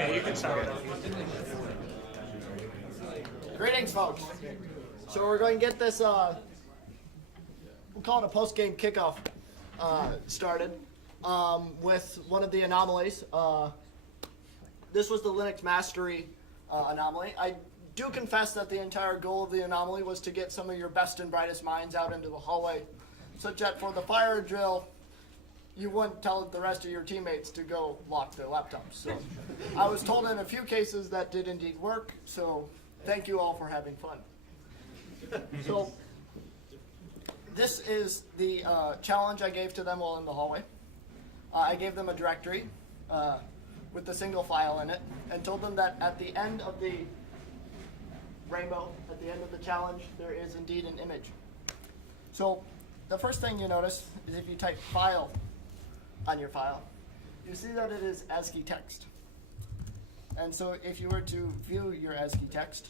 Okay, you can start. Greetings, folks. So we're going to get this, we'll call it a post-game kickoff started with one of the anomalies. This was the Linux mastery anomaly. I do confess that the entire goal of the anomaly was to get some of your best and brightest minds out into the hallway, such that for the fire drill, you wouldn't tell the rest of your teammates to go lock their laptops. So I was told in a few cases that did indeed work, so thank you all for having fun. So this is the challenge I gave to them while in the hallway. I gave them a directory with a single file in it and told them that at the end of the rainbow, at the end of the challenge, there is indeed an image. So the first thing you notice is if you type file on your file, you see that it is ASCII text. And so if you were to view your ASCII text,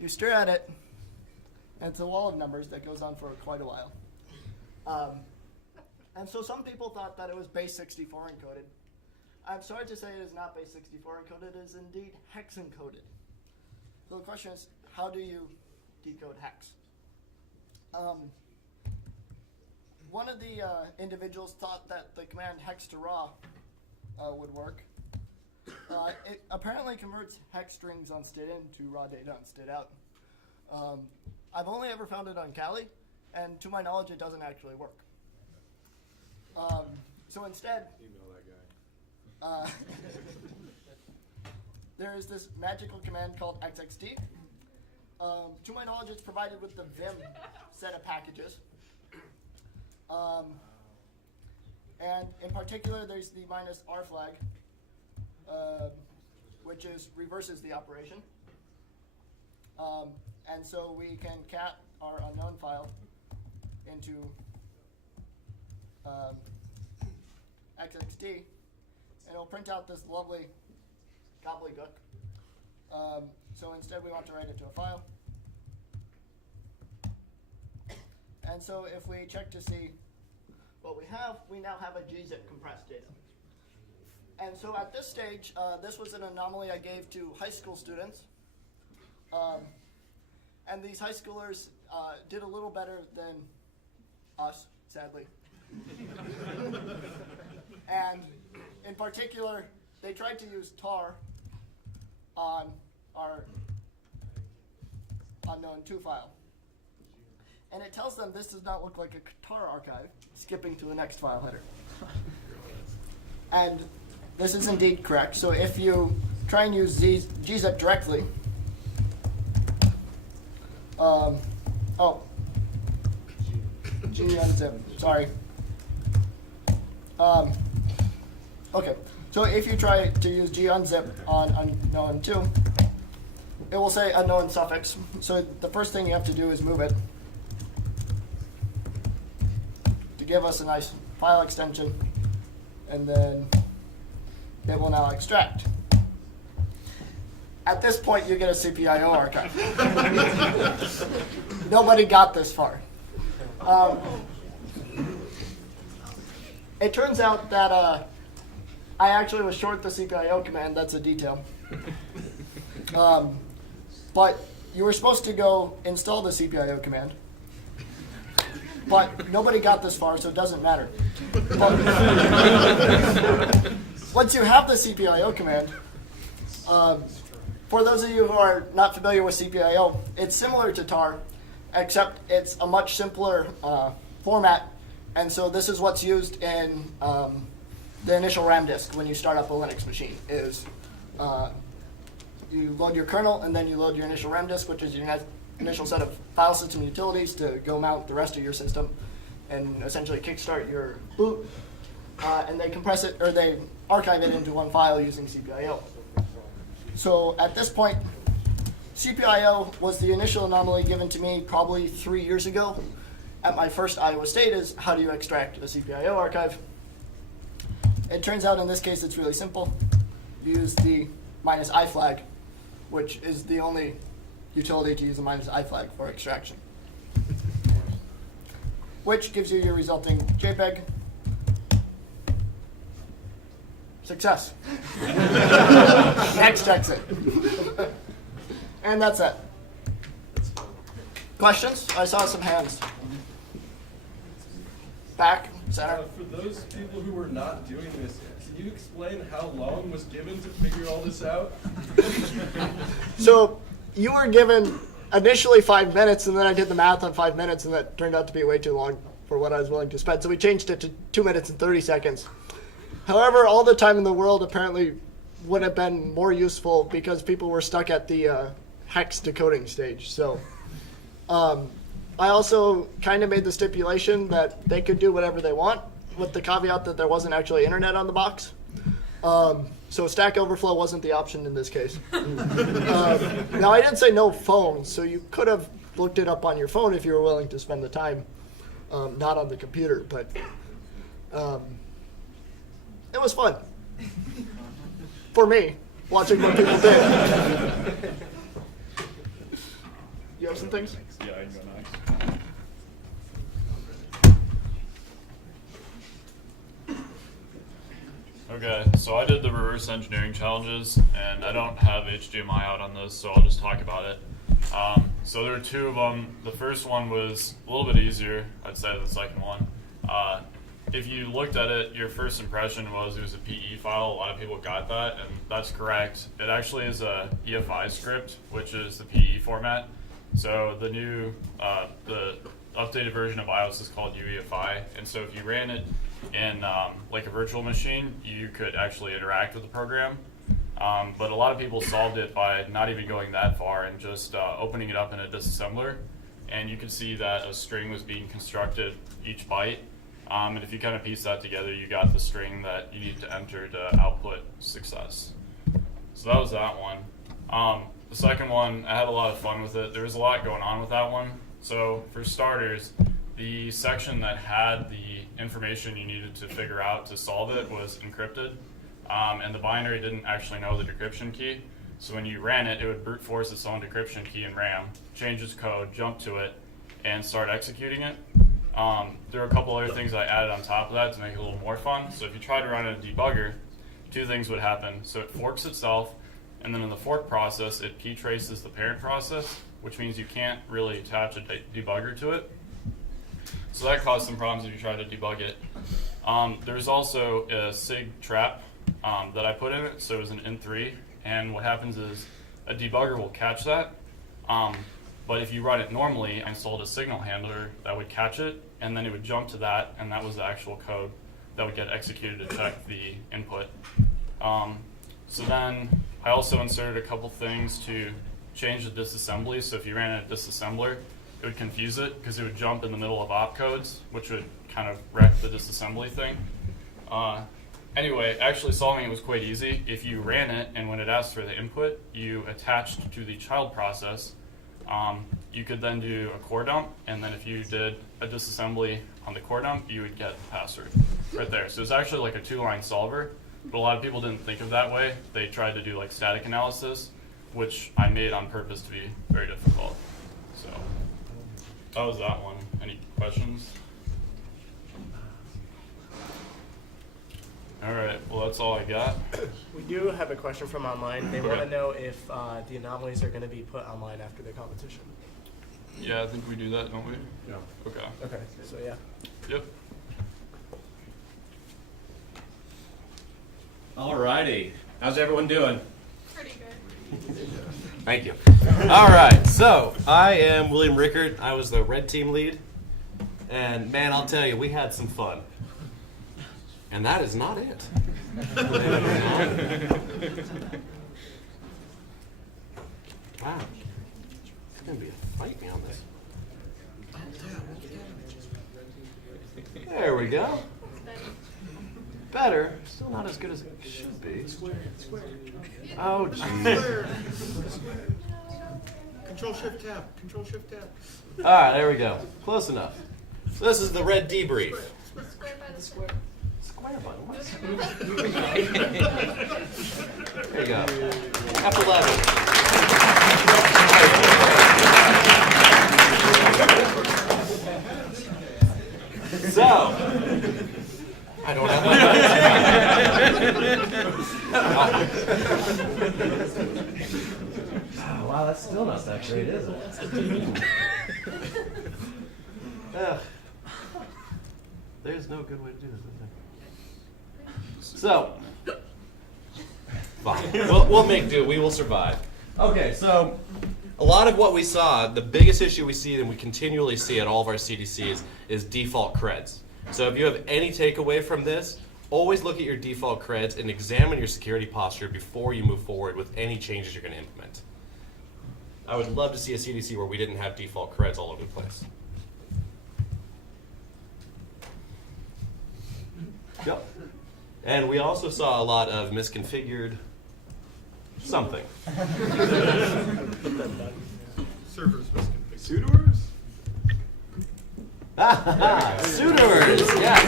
you stare at it, and it's a wall of numbers that goes on for quite a while. And so some people thought that it was base 64 encoded. I'm sorry to say it is not base 64 encoded, it is indeed hex encoded. So the question is, how do you decode hex? One of the individuals thought that the command hex to raw would work. It apparently converts hex strings on std in to raw data on std out. I've only ever found it on Kali, and to my knowledge, it doesn't actually work. So instead, email that guy. There is this magical command called xxt. To my knowledge, it's provided with the vim set of packages. And in particular, there's the -r flag, which reverses the operation. And so we can cat our unknown file into xxt, and it'll print out this lovely gobbledygook. So instead we want to write it to a file. And so if we check to see what we now have a gzip compressed data. And so at this stage, this was an anomaly I gave to high school students. And these high schoolers did a little better than us, sadly. And in particular, they tried to use tar on our unknown2 file. And it tells them this does not look like a tar archive, skipping to the next file header. And this is indeed correct. So if you try and use gzip directly, gunzip, sorry. Okay, so if you try to use gunzip on unknown2, it will say unknown suffix. So the first thing you have to do is move it to give us a nice file extension, and then it will now extract. At this point, you get a CPIO archive. Nobody got this far. It turns out that I actually was short the CPIO command. That's a detail. But you were supposed to go install the CPIO command. But nobody got this far, so it doesn't matter. But once you have the CPIO command, for those of you who are not familiar with CPIO, it's similar to tar, except it's a much simpler format. And so this is what's used in the initial RAM disk when you start up a Linux machine, is you load your kernel, and then you load your initial RAM disk, which is your initial set of file system utilities to go mount the rest of your system and essentially kickstart your boot. And they compress it, or they archive it into one file using CPIO. So at this point, CPIO was the initial anomaly given to me probably 3 years ago at my first Iowa State, is how do you extract a CPIO archive? It turns out in this case it's really simple. You use the -i flag, which is the only utility to use a -i flag for extraction, which gives you your resulting JPEG. Success. Next exit. And that's it. Questions? I saw some hands. Back, center. For those people who were not doing this, can you explain how long was given to figure all this out? So you were given initially 5 minutes, and then I did the math on 5 minutes, and that turned out to be way too long for what I was willing to spend. So we changed it to 2 minutes and 30 seconds. However, all the time in the world apparently would have been more useful because people were stuck at the hex decoding stage. So I also kind of made the stipulation that they could do whatever they want, with the caveat that there wasn't actually internet on the box. So Stack Overflow wasn't the option in this case. Now, I didn't say no phones, so you could have looked it up on your phone if you were willing to spend the time, not on the computer, but it was fun. For me, watching what people did. You have some things? Yeah, I can go next. Okay, so I did the reverse engineering challenges, and I don't have HDMI out on this, so I'll just talk about it. So there were 2 of them. The first one was a little bit easier, I'd say, than the second one. If you looked at it, your first impression was it was a PE file. A lot of people got that, and that's correct. It actually is a EFI script, which is the PE format. So the new, the updated version of iOS is called UEFI, and so if you ran it in like a virtual machine, you could actually interact with the program. But a lot of people solved it by not even going that far and just opening it up in a disassembler, and you could see that a string was being constructed each byte. And if you kind of piece that together, you got the string that you need to enter to output success. So that was that one. The second one, I had a lot of fun with it. There was a lot going on with that one. So for starters, the section that had the information you needed to figure out to solve it was encrypted. And the binary didn't actually know the decryption key. So when you ran it, it would brute force its own decryption key in RAM, change its code, jump to it, and start executing it. There are a couple other things I added on top of that to make it a little more fun. So if you tried to run a debugger, 2 things would happen. So it forks itself, and then in the fork process, it key traces the parent process, which means you can't really attach a debugger to it. So that caused some problems if you try to debug it. There's also a SIG trap that I put in it, so it was an int3, and what happens is a debugger will catch that. But if you run it normally, I installed a signal handler that would catch it, and then it would jump to that, and that was the actual code that would get executed to check the input. So then I also inserted a couple things to change the disassembly. So if you ran a disassembler, it would confuse it because it would jump in the middle of opcodes, which would kind of wreck the disassembly thing. Anyway, actually solving it was quite easy. If you ran it, and when it asked for the input, you attached to the child process, you could then do a core dump, and then if you did a disassembly on the core dump, you would get the password right there. So it's actually like a 2-line solver, but a lot of people didn't think of that way. They tried to do like static analysis, which I made on purpose to be very difficult. So that was that one. Any questions? All right, well, that's all I got. We do have a question from online. They want to know if the anomalies are going to be put online after the competition. Yeah, I think we do that, don't we? Yeah. Okay. Okay, so yeah. Yep. Alrighty. How's everyone doing? Pretty good. Thank you. All right, so I am William Rickard. I was the red team lead. And man, I'll tell you, we had some fun. And that is not it. Wow. It's going to be a fight me on this. There we go. Better. Still not as good as it should be. Oh, geez. Control Shift Tab. Control Shift Tab. All right, there we go. Close enough. So this is the red debrief. Square by the square. Square button. What? There you go. F11. So, I don't have my Wow, that's still not that great, is it? Ugh. There's no good way to do this, is there? So, fine. We'll make do. We will survive. Okay, so a lot of what we saw, the biggest issue we see and we continually see at all of our CDCs is default creds. So if you have any takeaway from this, always look at your default creds and examine your security posture before you move forward with any changes you're going to implement. I would love to see a CDC where we didn't have default creds all over the place. Yep. And we also saw a lot of misconfigured something. Servers misconfigured. Sudoers? Suitors, yes.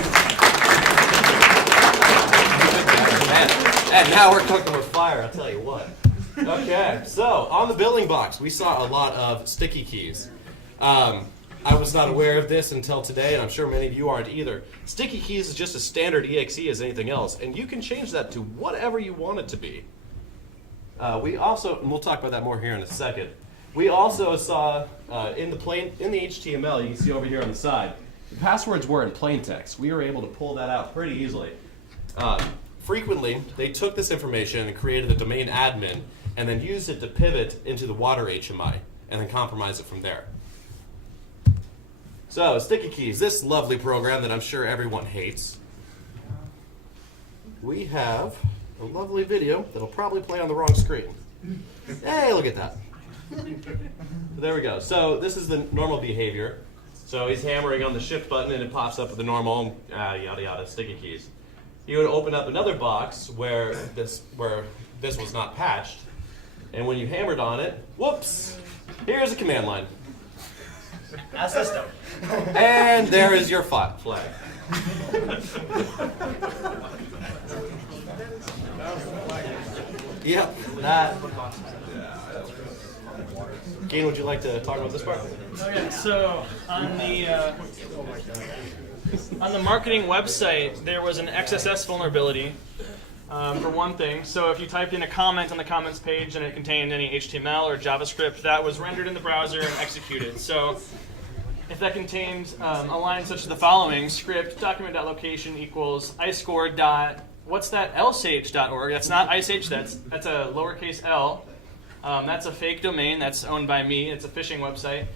And now we're cooking with fire, I'll tell you what. Okay, so on the building blocks, we saw a lot of sticky keys. I was not aware of this until today, and I'm sure many of you aren't either. Sticky keys is just a standard EXE as anything else, and you can change that to whatever you want it to be. We also, and we'll talk about that more here in a second. We also saw in the HTML, you can see over here on the side, the passwords were in plain text. We were able to pull that out pretty easily. Frequently, they took this information and created a domain admin, and then used it to pivot into the water HMI, and then compromise it from there. So, Sticky Keys, this lovely program that I'm sure everyone hates. We have a lovely video that'll probably play on the wrong screen. Hey, look at that. There we go. So this is the normal behavior. So he's hammering on the shift button and it pops up with the normal yada yada sticky keys. You would open up another box where this was not patched, and when you hammered on it, whoops, here's a command line. System. And there is your flag. Yep, that. Keen, would you like to talk about this part? Okay, so on the marketing website, there was an XSS vulnerability, for one thing. So if you typed in a comment on the comments page and it contained any HTML or JavaScript, that was rendered in the browser and executed. So if that contained a line such as the following: script document.location equals iscore dot, what's that, lsage.org. That's not ISEAGE, that's a lowercase l. That's a fake domain that's owned by me. It's a phishing website.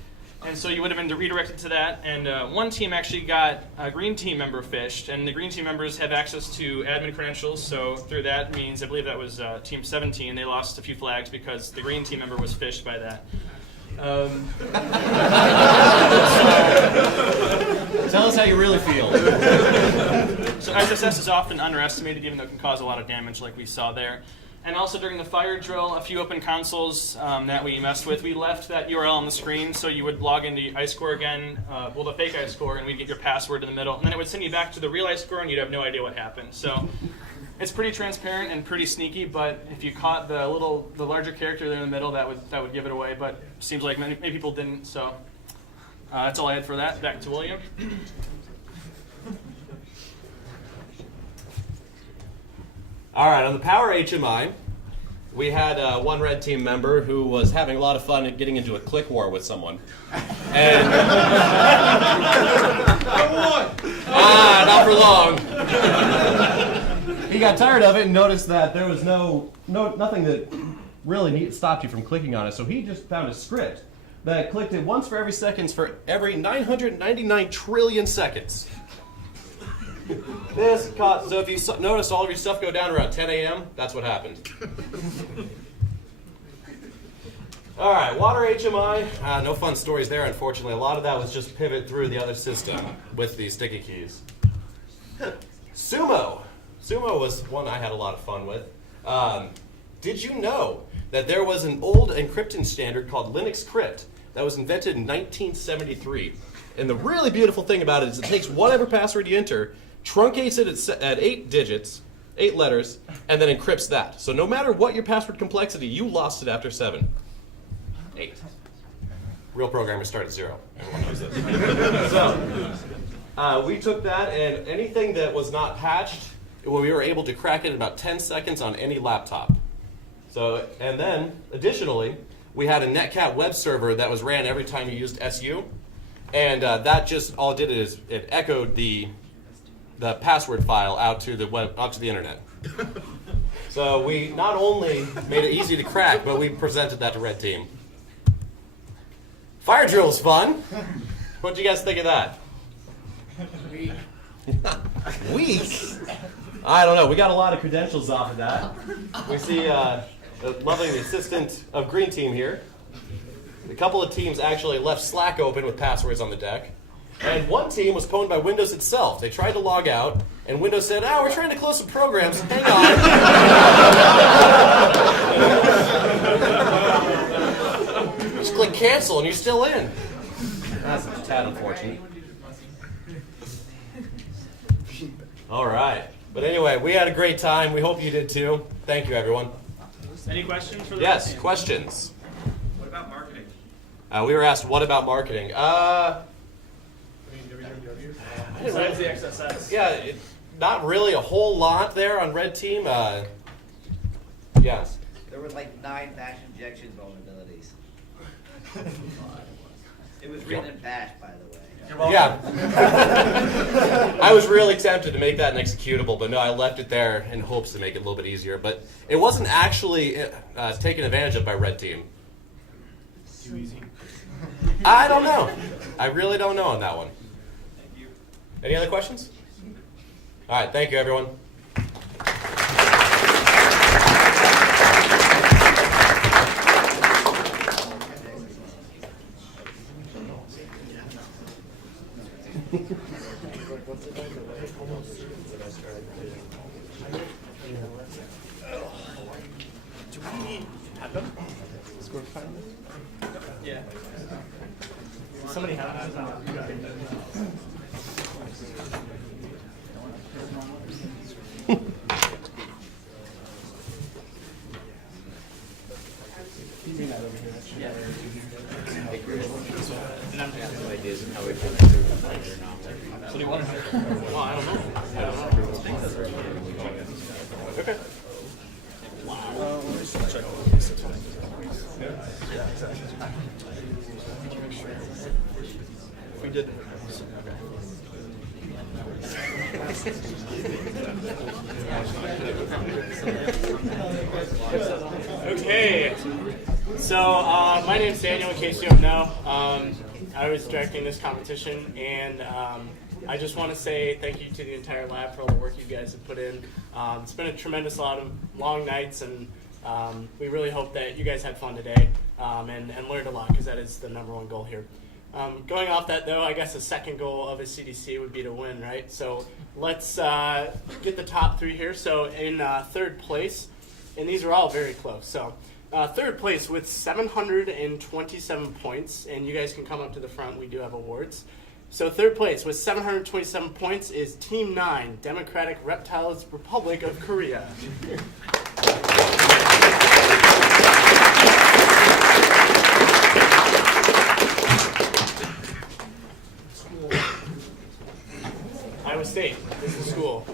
And so you would have been redirected to that. And one team actually got a green team member phished. And the green team members have access to admin credentials. So through that means, I believe that was team 17, they lost a few flags because the green team member was phished by that. Tell us how you really feel. So XSS is often underestimated, even though it can cause a lot of damage like we saw there. And also during the fire drill, a few open consoles that we messed with, we left that URL on the screen, so you would log into iScore again, the fake iScore, and we'd get your password in the middle. And then it would send you back to the real iScore, and you'd have no idea what happened. So it's pretty transparent and pretty sneaky, but if you caught the larger character there in the middle, that would give it away. But it seems like many people didn't, so that's all I had for that. Back to William. All right, on the Power HMI, we had one red team member who was having a lot of fun at getting into a click war with someone. And not for long. He got tired of it and noticed that there was nothing that really stopped you from clicking on it. So he just found a script that clicked it once for every seconds for every 999 trillion seconds. So if you notice all of your stuff go down around 10 a.m., that's what happened. All right, Water HMI, no fun stories there, unfortunately. A lot of that was just pivot through the other system with the sticky keys. Sumo. Sumo was one I had a lot of fun with. Did you know that there was an old encryption standard called Linux Crypt that was invented in 1973? And the really beautiful thing about it is it takes whatever password you enter, truncates it at 8 digits, 8 letters, and then encrypts that. So no matter what your password complexity, you lost it after 7. 8. Real programmers start at 0. Everyone knows this. So we took that, and anything that was not patched, we were able to crack it in about 10 seconds on any laptop. So, and then additionally, we had a Netcat web server that was ran every time you used SU, and that just all it did is it echoed the password file out to the internet. So we not only made it easy to crack, but we presented that to Red Team. Fire drill's fun. What do you guys think of that? Weak? I don't know. We got a lot of credentials off of that. We see the lovely assistant of Green Team here. A couple of teams actually left Slack open with passwords on the deck. And one team was pwned by Windows itself. They tried to log out, and Windows said, we're trying to close some programs. Hang on. Just click cancel, and you're still in. That's a tad unfortunate. All right. But anyway, we had a great time. We hope you did too. Thank you, everyone. Any questions for the Yes, team? questions. What about marketing? We were asked, what about marketing? Besides the XSS. Yeah, not really a whole lot there on Red Team. Yeah. There were like 9 bash injection vulnerabilities. It was written in bash, by the way. Yeah. I was really tempted to make that an executable, but no, I left it there in hopes to make it a little bit easier. But it wasn't actually taken advantage of by Red Team. Too easy. I don't know. I really don't know on that one. Thank you. Any other questions? All right, thank you, everyone. Yeah. Somebody has it. So do you want to? Well, I don't know. Okay. We did. Okay. So my name's Daniel. In case you don't know, I was directing this competition, and I just want to say thank you to the entire lab for all the work you guys have put in. It's been a tremendous lot of long nights, and we really hope that you guys had fun today and learned a lot, because that is the #1 goal here. Going off that, though, I guess the second goal of a CDC would be to win, right? So let's get the top 3 here. So in third place, and these are all very close. So third place with 727 points, and you guys can come up to the front. We do have awards. So third place with 727 points is Team 9, Democratic Reptiles Republic of Korea. Iowa State, this is school.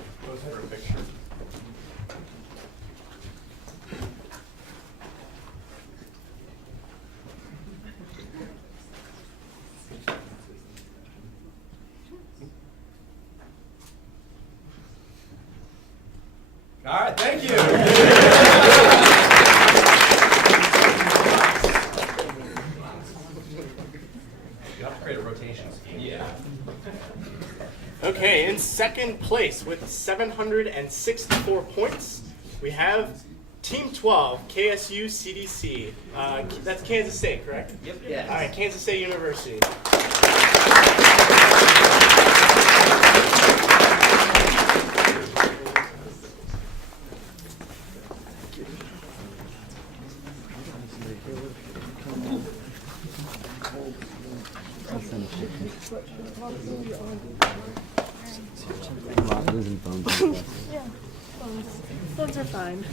All right, thank you. You have to create a rotation scheme. Yeah. Okay, in second place with 764 points, we have Team 12, KSU CDC. That's Kansas State, correct? Yep. Yes. All right, Kansas State University. Yeah, phones are fine.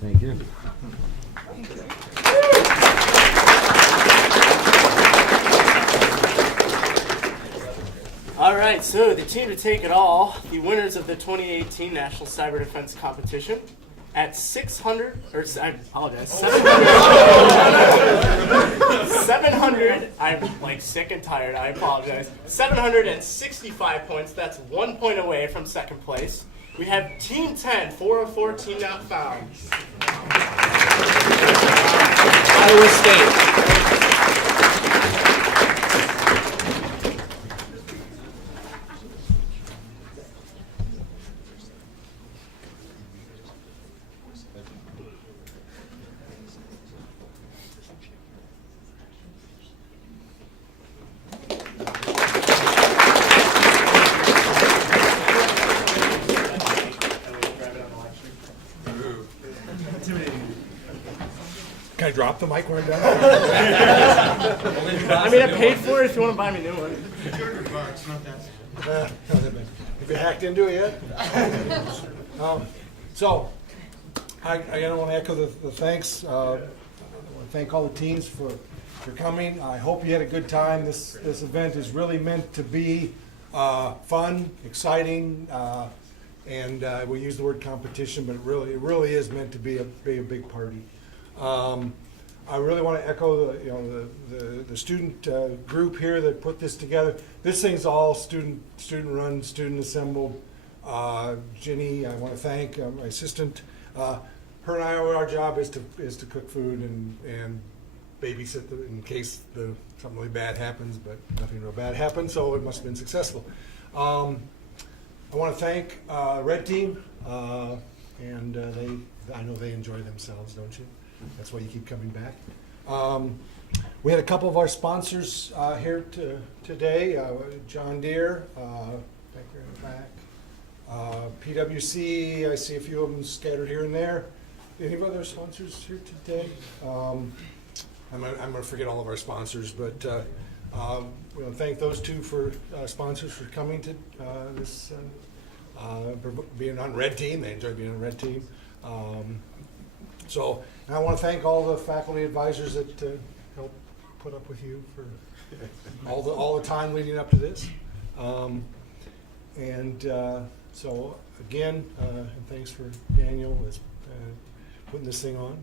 Thank you. right, so the team to take it all, the winners of the 2018 National Cyber Defense Competition, at 600, or I apologize, 700, I'm like sick and tired, I apologize, 765 points, that's 1 point away from second place. We have Team 10, 404, team not found. Iowa State. Can I drop the mic when I'm done? I mean, I paid for it if you want to buy me a new one. $200, not that. Have you hacked into it yet? So, I want to echo the thanks. I want to thank all the teams for coming. I hope you had a good time. This event is really meant to be fun, exciting, and we use the word competition, but it really is meant to be a big party. I really want to echo the student group here that put this together. This thing's all student run, student assembled. Ginny, I want to thank my assistant. Her and I, our job is to cook food and babysit in case something really bad happens, but nothing real bad happened, so it must have been successful. I want to thank Red Team, and I know they enjoy themselves, don't you? That's why you keep coming back. We had a couple of our sponsors here today. John Deere, back there in the back. PwC, I see a few of them scattered here and there. Any other sponsors here today? I'm going to forget all of our sponsors, but we want to thank those two sponsors for coming to this, being on Red Team. They enjoy being on Red Team. So, and I want to thank all the faculty advisors that helped put up with you for all the time leading up to this. So again, and thanks for Daniel putting this thing on.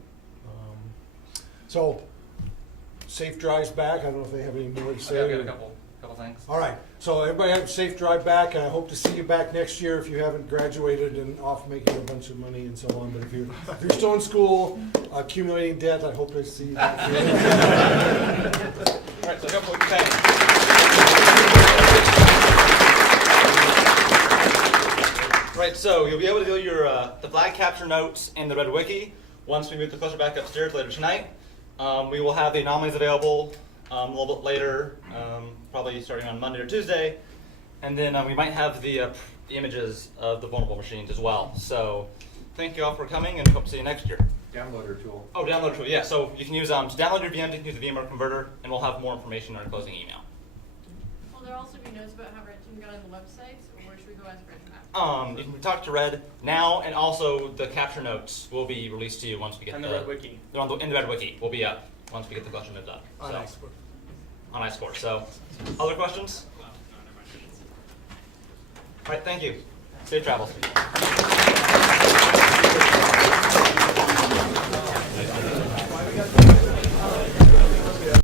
So safe drives back. I don't know if they have any more to say. I've got a couple things. All right. So everybody have a safe drive back, and I hope to see you back next year if you haven't graduated and off making a bunch of money and so on. But if you're still in school, accumulating debt, I hope to see you back here. All right, so go for it. Right, so you'll be able to do your the flag capture notes in the Red Wiki once we move the cluster back upstairs later tonight. We will have the anomalies available a little bit later, probably starting on Monday or Tuesday, and then we might have the images of the vulnerable machines as well. So thank you all for coming, and we hope to see you next year. Downloader tool. Oh, downloader tool, yeah. So you can use to download your VMs, you can use the VMware converter, and we'll have more information in our closing email. Will there also be notes about how Red Team got on the website, or where should we go as Red Team? You can talk to Red now, and also the capture notes will be released to you once we get And the Red Wiki. They're in the Red Wiki. Will be up once we get the cluster moved up. On So, iScore. on iScore. So, other questions? All right, thank you. Safe travels.